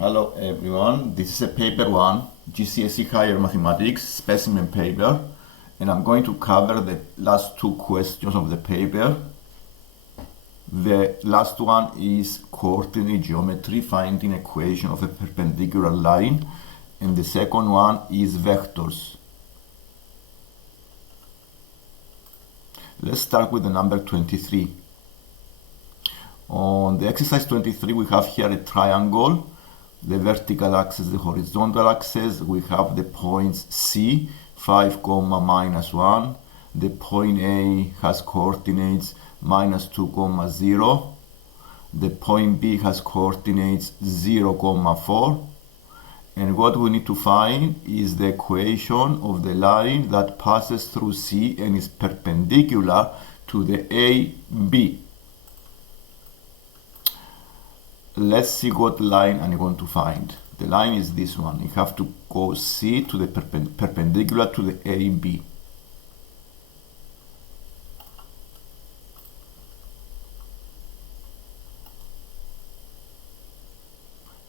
Hello everyone, this is a paper 1, GCSE Higher Mathematics specimen paper, and I'm going to cover the last two questions of the paper. The last one is coordinate geometry, finding equation of a perpendicular line, and the second one is vectors. Let's start with the number 23. On the exercise 23 we have here a triangle. The vertical axis, the horizontal axis, we have the points C, 5, -1. The point A has coordinates -2, 0. The point B has coordinates 0, 4. And what we need to find is the equation of the line that passes through C and is perpendicular to the AB. Let's see what line I'm going to find. The line is this one. You have to go C to the perpendicular to the AB.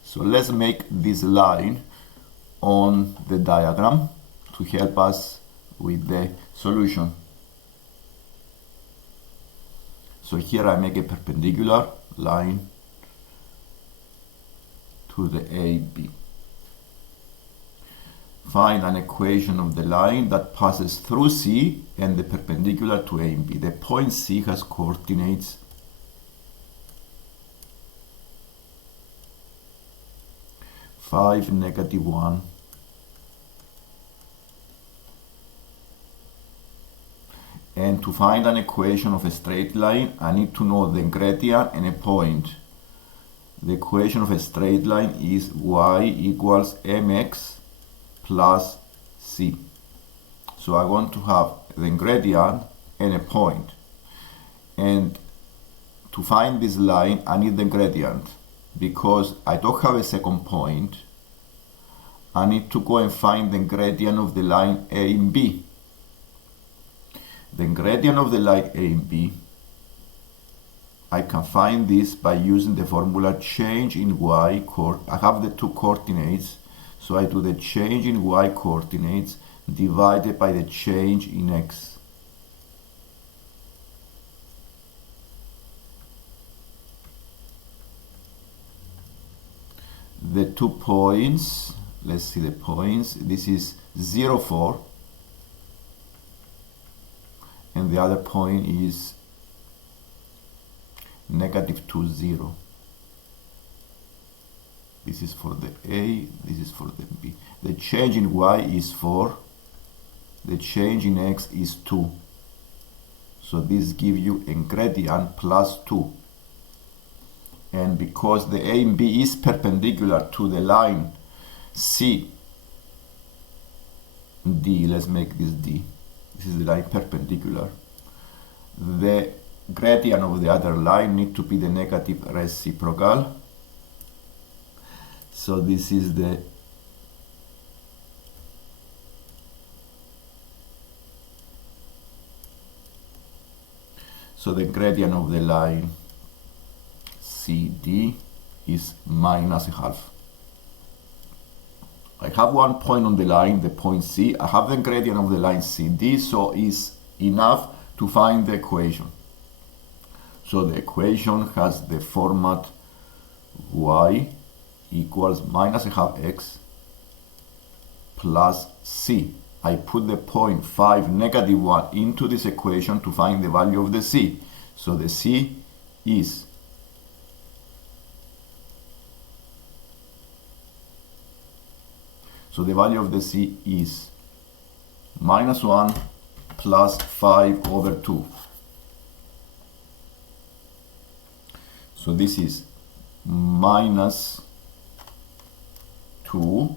So let's make this line on the diagram to help us with the solution. So here I make a perpendicular line to the AB. Find an equation of the line that passes through C and the perpendicular to AB. The point C has coordinates 5, -1. And to find an equation of a straight line, I need to know the gradient and a point. The equation of a straight line is y equals mx plus c. So I want to have the gradient and a point. And to find this line, I need the gradient. Because I don't have a second point, I need to go and find the gradient of the line A and B. The gradient of the line A and B, I can find this by using the formula change in y. I have the two coordinates, so I do the change in y coordinates divided by the change in x. The 2 points, let's see the points. This is 0, 4, and the other point is -2, 0. This is for the A, this is for the B. The change in y is 4, the change in x is 2. So this gives you a gradient plus 2. And because the A and B is perpendicular to the line C, D, let's make this D. This is the line perpendicular. The gradient of the other line need to be the negative reciprocal. So this is the gradient of the line CD is -1/2. I have one point on the line, the point C. I have the gradient of the line CD, so it's enough to find the equation. So the equation has the format y equals -1/2x plus c. I put the point 5, -1 into this equation to find the value of the c. So the c is So the value of the c is -1 plus 5/2. So this is -2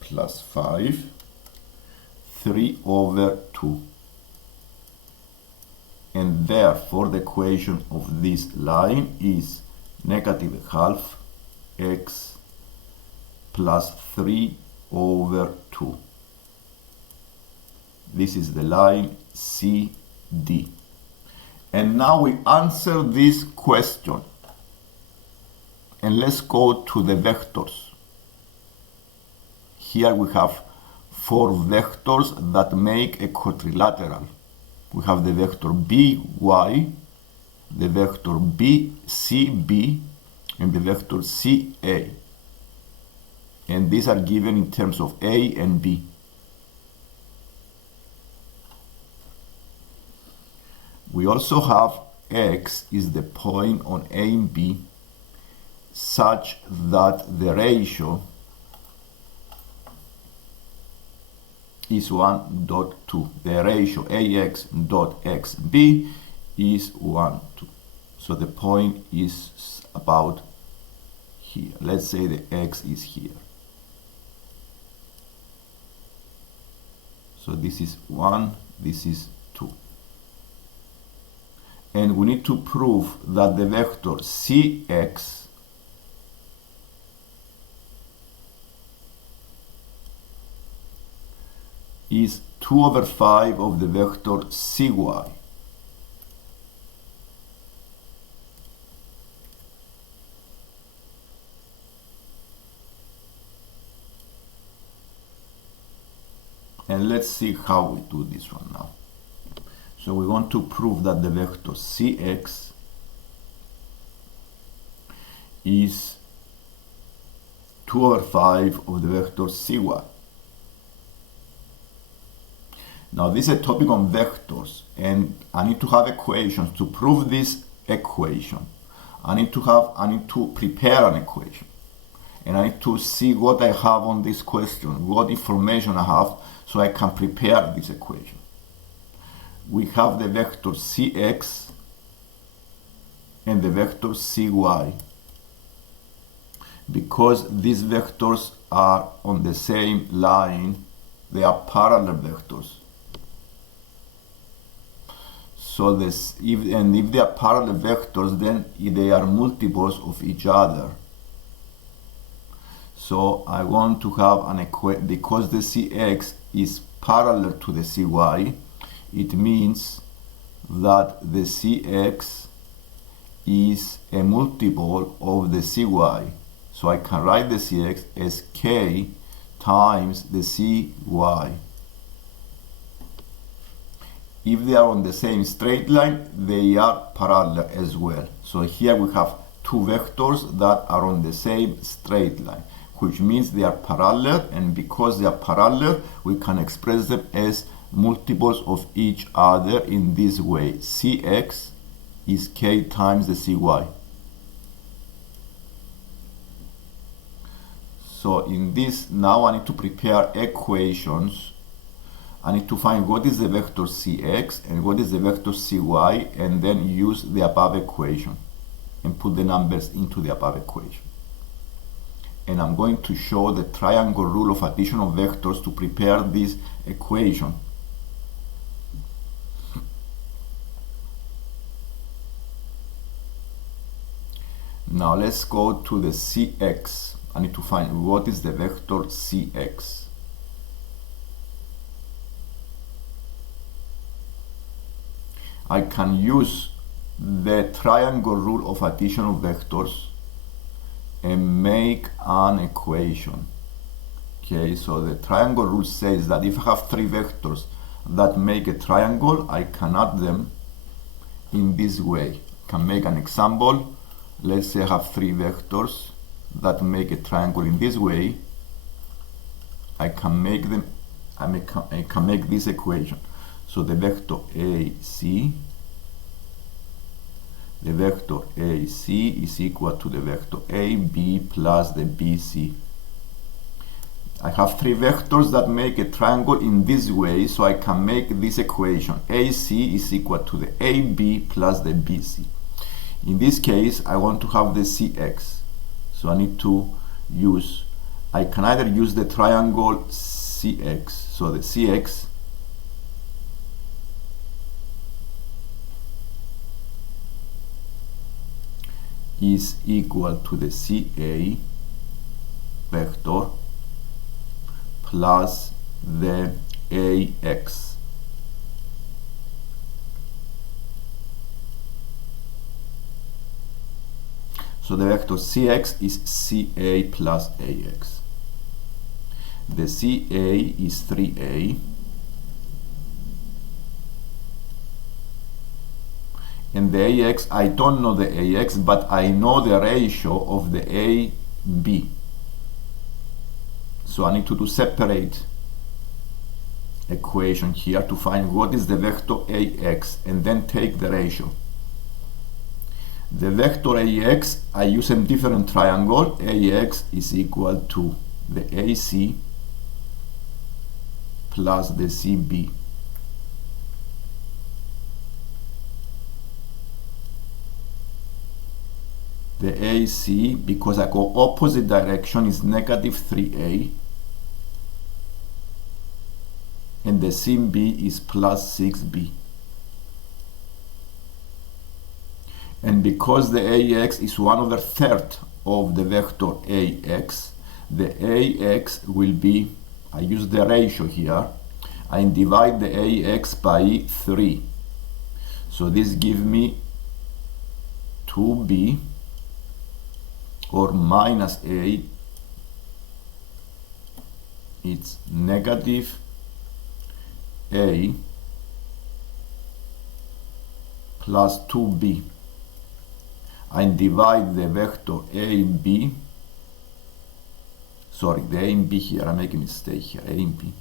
plus 5, 3/2. And therefore the equation of this line is -1/2 x plus 3/2. This is the line CD. And now we answer this question. And let's go to the vectors. Here we have 4 vectors that make a quadrilateral. We have the vector by, the vector bcb, and the vector ca. And these are given in terms of a and b. We also have x is the point on a and b such that the ratio is 1:2. The ratio ax dot xb is 1:2. So the point is about here. Let's say the x is here. So this is 1, this is 2. And we need to prove that the vector cx is 2/5 of the vector cy. And let's see how we do this one now. So we want to prove that the vector cx is 2/5 of the vector cy. Now this is a topic on vectors, and I need to have equations. To prove this equation, I need to prepare an equation, and I need to see what I have on this question, what information I have, so I can prepare this equation. We have the vector cx and the vector cy. Because these vectors are on the same line, they are parallel vectors. So if they are parallel vectors, then they are multiples of each other. So I want to have an equation, because the cx is parallel to the cy, it means that the cx is a multiple of the cy. So I can write the cx as k times the cy. If they are on the same straight line, they are parallel as well. So here we have 2 vectors that are on the same straight line, which means they are parallel, and because they are parallel, we can express them as multiples of each other in this way. Cx is k times the cy. So in this, now I need to prepare equations. I need to find what is the vector cx and what is the vector cy, and then use the above equation and put the numbers into the above equation. And I'm going to show the triangle rule of addition of vectors to prepare this equation. Now let's go to the cx. I need to find what is the vector cx. I can use the triangle rule of addition of vectors and make an equation. Okay, so the triangle rule says that if I have 3 vectors that make a triangle, I can add them in this way. I can make an example. Let's say I have 3 vectors that make a triangle in this way. I can make them, I can make this equation. So the vector AC, is equal to the vector AB plus the BC. I have 3 vectors that make a triangle in this way, so I can make this equation. AC is equal to the AB plus the BC. In this case, I want to have the CX. So I need to use, I can either use the triangle CX, so the CX is equal to the CA vector plus the AX. So the vector Cx is Ca plus Ax. The Ca is 3a, and the Ax, I don't know the Ax, but I know the ratio of the A, B. So I need to do separate equation here to find what is the vector Ax and then take the ratio. The vector Ax, I use a different triangle. Ax is equal to the AC plus the CB. The AC, because I go opposite direction, is negative 3a, and the CB is plus 6b. And because the Ax is 1/3 of the vector Ax, the Ax will be, I use the ratio here, I divide the Ax by 3. So this gives me 2b, or minus a, it's negative a plus 2b. I divide the vector a and b, sorry, the a and b here, I'm making a mistake here, a and b.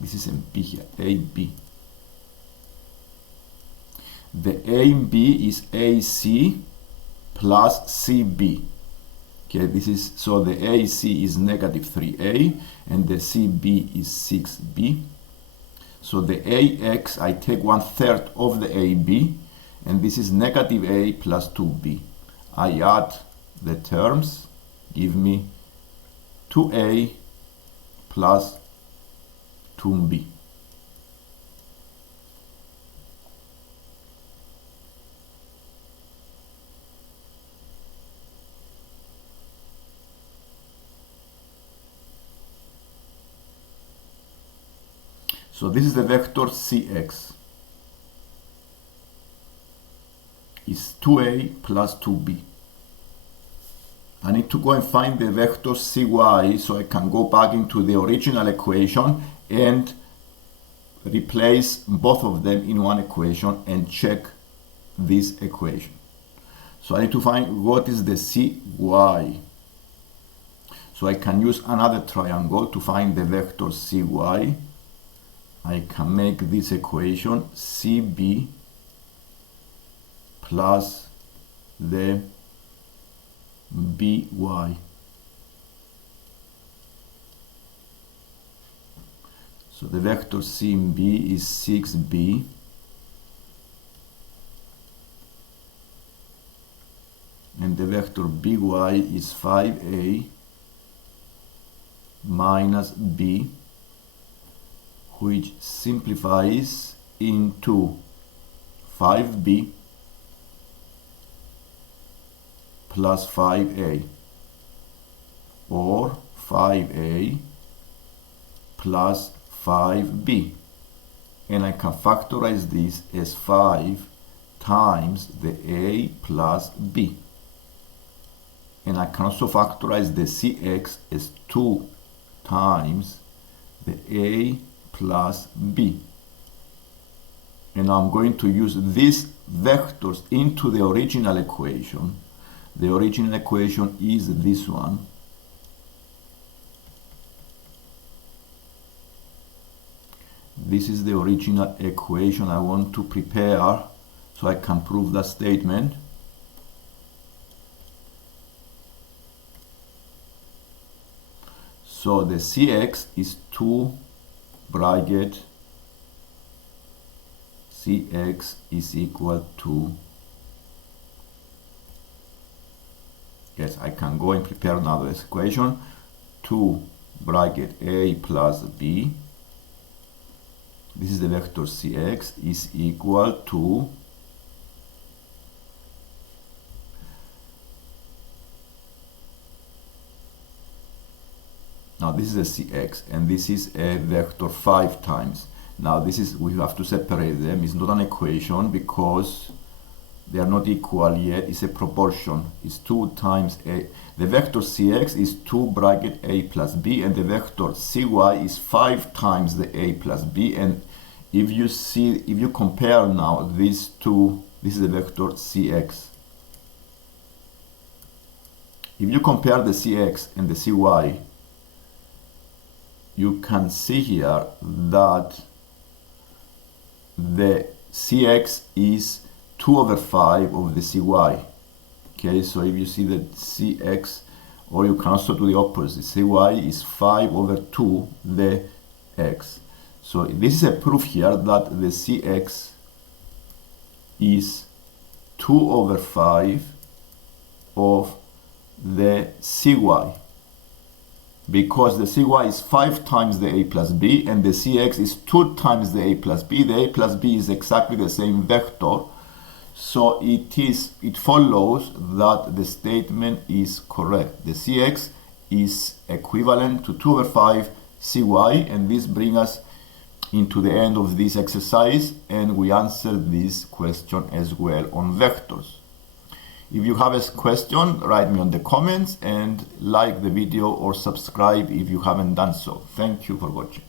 This is a b here, a, b. The a and b is AC plus CB. Okay, this is, so the AC is negative 3a and the CB is 6b. So the AX, I take 1/3 of the AB, and this is negative a plus 2b. I add the terms, give me 2a plus 2b. So this is the vector Cx. Is 2a plus 2b. I need to go and find the vector Cy so I can go back into the original equation and replace both of them in one equation and check this equation. So I need to find what is the Cy. So I can use another triangle to find the vector Cy. I can make this equation CB plus the BY. So the vector CB is 6B and the vector BY is 5A minus B, which simplifies into 5b plus 5a, or 5a plus 5b. And I can factorize this as 5 times the a plus b. And I can also factorize the Cx as 2 times the a plus b. And I'm going to use these vectors into the original equation. The original equation is this one. This is the original equation I want to prepare so I can prove that statement. So the Cx is 2 bracket Cx is equal to, yes, I can go and prepare another equation, 2 bracket a plus b, this is the vector Cx, is equal to now this is a Cx and this is a vector 5 times. Now this is, we have to separate them. It's not an equation because they are not equal yet. It's a proportion. It's 2 times a. The vector cx is 2 bracket a plus b, and the vector cy is 5 times the a plus b. And if you compare now these two, this is the vector cx. If you compare the cx and the cy, you can see here that the cx is 2 over 5 of the cy. Okay, so if you see that cx, or you can also do the opposite, cy is 5 over 2 the x. So this is a proof here that the cx is 2 over 5 of the cy, because the cy is 5 times the a plus b and the cx is 2 times the a plus b. The a plus b is exactly the same vector, so it follows that the statement is correct. The cx is equivalent to 2 over 5 cy, and this brings us into the end of this exercise, and we answered this question as well on vectors. If you have a question, write me on the comments and like the video or subscribe if you haven't done so. Thank you for watching.